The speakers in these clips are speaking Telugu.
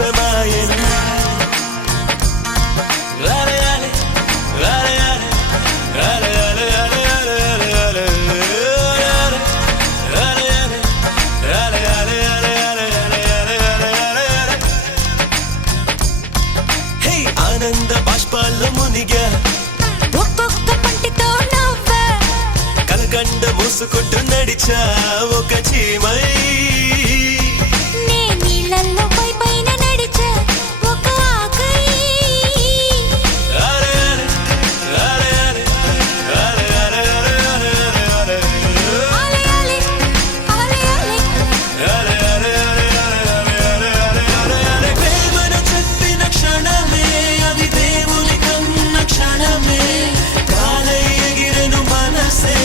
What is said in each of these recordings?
మీసమాయను ఆనంద బాష్పాల్లో మునిగా ఒక్కొక్క పంటితో నవ్వా కలకండ మూసుకుంటూ నడిచా ఒక చీమై నే నీళ్ళల్లో పైన నడిచా ఒక ఆకై ప్రేమను చెప్పిన క్షణమే అది దేవుని కన్న క్షణమే కాలై ఎగిరెను మనసే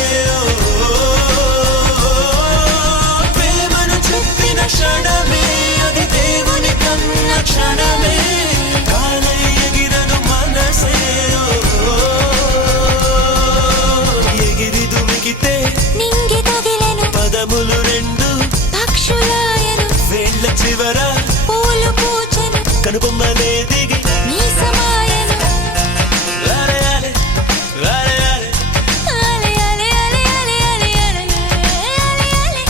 ప్రేమను చెప్పిన క్షణమే అది దేవుని కన్న క్షణమే కాలై ఎగిరెను మనసే ఎగిరి దుమికితే నింగి తగిలెను పదములు రెండు పక్షులాయను వేళ్ళ చివర పూలు పూచెను కనుబొమ్మలే దిగి మీసమాయను లాలే లాలే లాలే ఆలే ఆలే ఆలే ఆలే ఆలే ఆలే ఆలే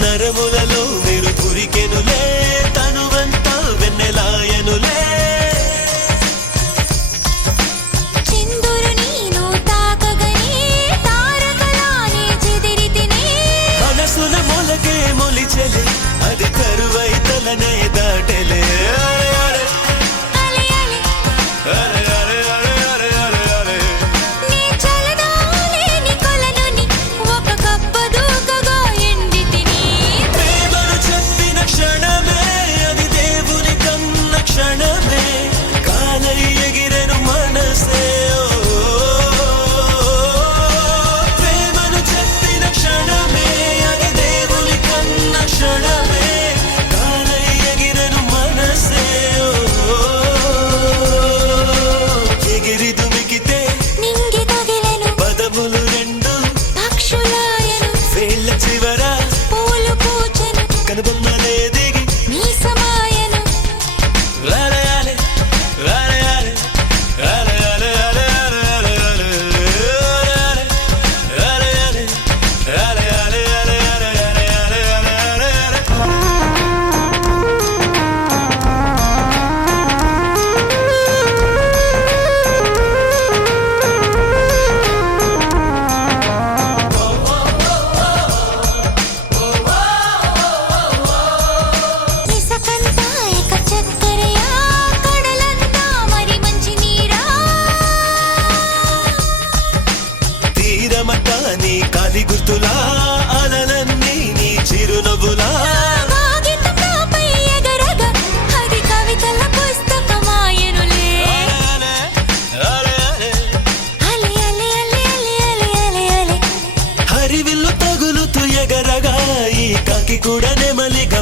నరములలో మీరు పురికెనులే తనువంతా వెన్నెలాయనులే చిందురు నీను తాకగనే తారకలానే చెదిరితినే మనసున మొలకే మొలిచెలే అది కరువై తలనే దాటెలే ఆలే ఆలే నీ చలనాలేని కొలనుని ఒక కప్ప దూకగా ఎండితిని ప్రేమను చెప్పిన క్షణమే అది దేవుని కన్న క్షణమే కాలై ఎగిరెను మనసే ప్రేమను చెప్పిన క్షణమే అది దేవుని కన్న క్షణమే కాలై ఎగిరెను మనసే ఎగిరి దుమికితే నింగి తగిలెను పదములు రెండు పక్షులాయను వేళ్ళ చివర పూలు పూచెను కనుబొమ్మలే దిగి మీసమాయను లాలయాలే లాలయాలే లాలయాలే లాలయాలే లాలయాలే లాలయాలే ఇసకంతా ఇక చక్కరయా కడలంతా మరి మంచి నీరా తీరమట నీ కాలి గుర్తులా అలలన్నీ నీ చిరునవ్వులా కాగితంపై ఎగరగా అది కవితల పుస్తకమాయనులే అలే అలే అలే అలే అలే అలే హరివిల్లు తగులుతూ ఎగరగా ఈ కాకి కూడా నెమలిగా